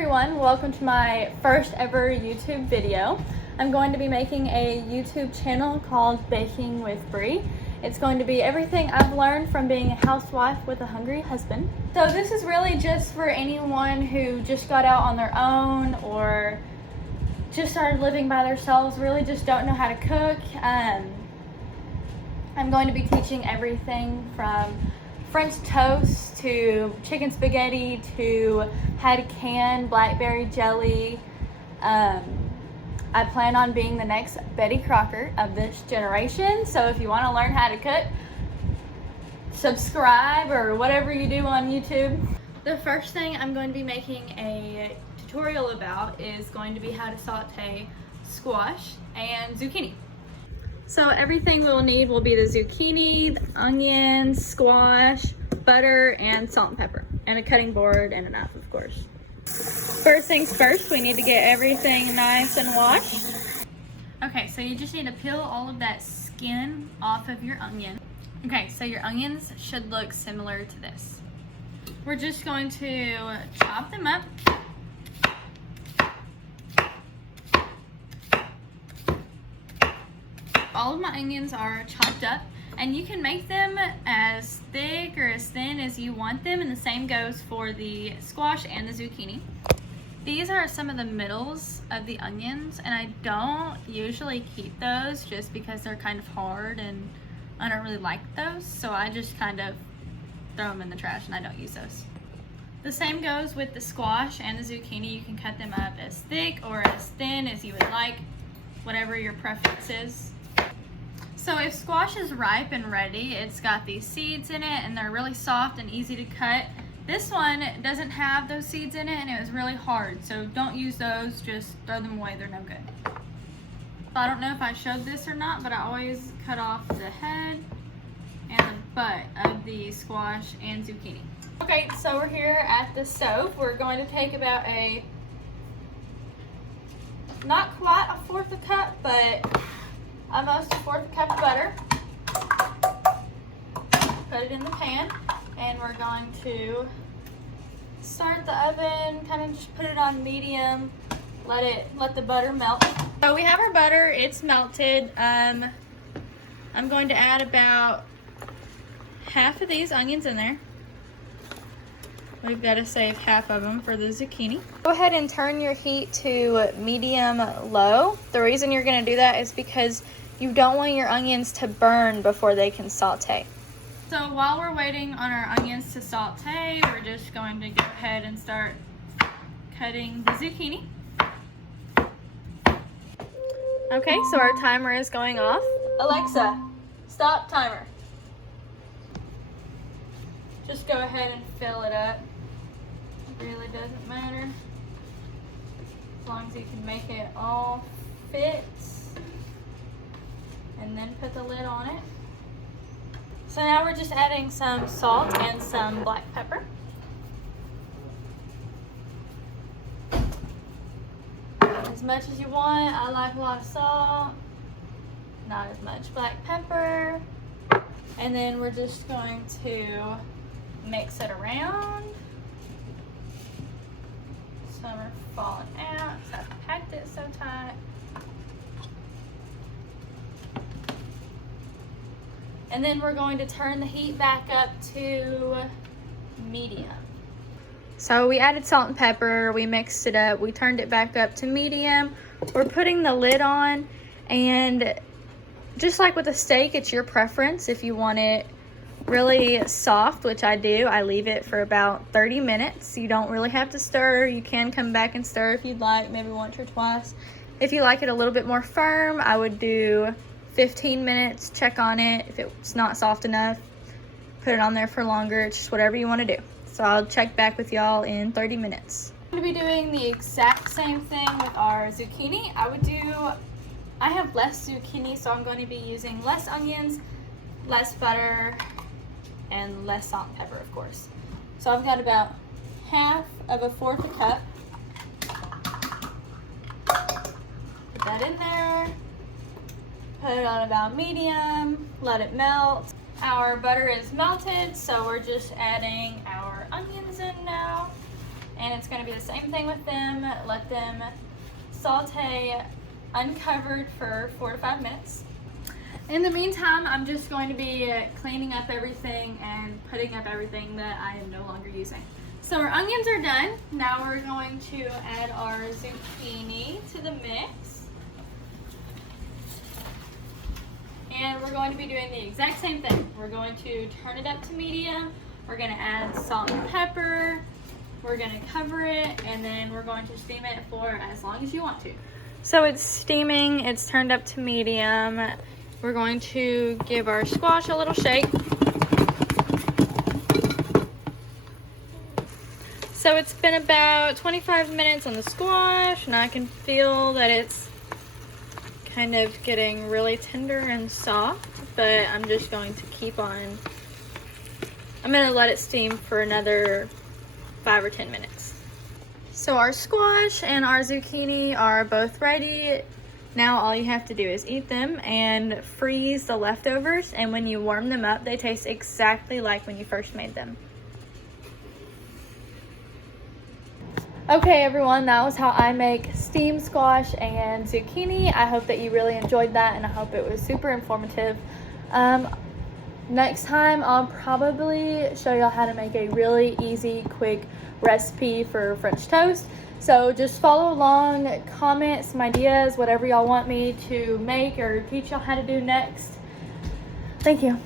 everyone, welcome to my first ever YouTube video. I'm going to be making a YouTube channel called Baking with Bree. It's going to be everything I've learned from being a housewife with a hungry husband. So this is really just for anyone who just got out on their own or just started living by themselves, really just don't know how to cook. I'm going to be teaching everything from French toast to chicken spaghetti to how to can blackberry jelly. I plan on being the next Betty Crocker of this generation. So if you want to learn how to cook, subscribe or whatever you do on YouTube. The first thing I'm going to be making a tutorial about is going to be how to saute squash and zucchini. So everything we'll need will be the zucchini, the onions, squash, butter, and salt and pepper, and a cutting board and a knife, of course. First things first, we need to get everything nice and washed. Okay, so you just need to peel all of that skin off of your onion. Okay, so your onions should look similar to this. We're just going to chop them up. All of my onions are chopped up, and you can make them as thick or as thin as you want them, and the same goes for the squash and the zucchini. These are some of the middles of the onions, and I don't usually keep those just because they're kind of hard and I don't really like those, so I just kind of throw them in the trash and I don't use those. The same goes with the squash and the zucchini. You can cut them up as thick or as thin as you would like, whatever your preference is. So if squash is ripe and ready, it's got these seeds in it and they're really soft and easy to cut. This one doesn't have those seeds in it and it was really hard, so don't use those, just throw them away, they're no good. I don't know if I showed this or not, but I always cut off the head and the butt of the squash and zucchini. Okay, so we're here at the stove. We're going to take about not quite a fourth a cup, but almost a fourth cup of butter. Put it in the pan, and we're going to start the oven, kind of just put it on medium, let the butter melt. So we have our butter, it's melted. I'm going to add about half of these onions in there. We've got to save half of them for the zucchini. Go ahead and turn your heat to medium low. The reason you're going to do that is because you don't want your onions to burn before they can saute. So while we're waiting on our onions to saute, we're just going to go ahead and start cutting the zucchini. Okay, so our timer is going off. Alexa, stop timer. Just go ahead and fill it up. It really doesn't matter, as long as you can make it all fit. And then put the lid on it. So now we're just adding some salt and some black pepper. As much as you want. I like a lot of salt, not as much black pepper. And then we're just going to mix it around. Some are falling out because I packed it so tight. And then we're going to turn the heat back up to medium. So we added salt and pepper, we mixed it up, we turned it back up to medium. We're putting the lid on, and just like with a steak, it's your preference. If you want it really soft, which I do, I leave it for about 30 minutes. You don't really have to stir. You can come back and stir if you'd like, maybe once or twice. If you like it a little bit more firm, I would do 15 minutes, check on it. If it's not soft enough, put it on there for longer. It's just whatever you want to do. So I'll check back with y'all in 30 minutes. I'm going to be doing the exact same thing with our zucchini. I have less zucchini, so I'm going to be using less onions, less butter, and less salt and pepper, of course. So I've got about half of a fourth a cup. Put that in there. Put it on about medium, let it melt. Our butter is melted, so we're just adding our onions in now. And it's going to be the same thing with them. Let them saute uncovered for 4 to 5 minutes. In the meantime, I'm just going to be cleaning up everything and putting up everything that I am no longer using. So our onions are done. Now we're going to add our zucchini to the mix. And we're going to be doing the exact same thing. We're going to turn it up to medium. We're going to add salt and pepper. We're going to cover it, and then we're going to steam it for as long as you want to. So it's steaming, it's turned up to medium. We're going to give our squash a little shake. So it's been about 25 minutes on the squash, and I can feel that it's kind of getting really tender and soft, but I'm just going to keep on. I'm going to let it steam for another 5 or 10 minutes. So our squash and our zucchini are both ready. Now all you have to do is eat them and freeze the leftovers, and when you warm them up, they taste exactly like when you first made them. Okay everyone, that was how I make steamed squash and zucchini. I hope that you really enjoyed that, and I hope it was super informative. Next time I'll probably show y'all how to make a really easy, quick recipe for French toast. So just follow along, comment some ideas, whatever y'all want me to make or teach y'all how to do next. Thank you.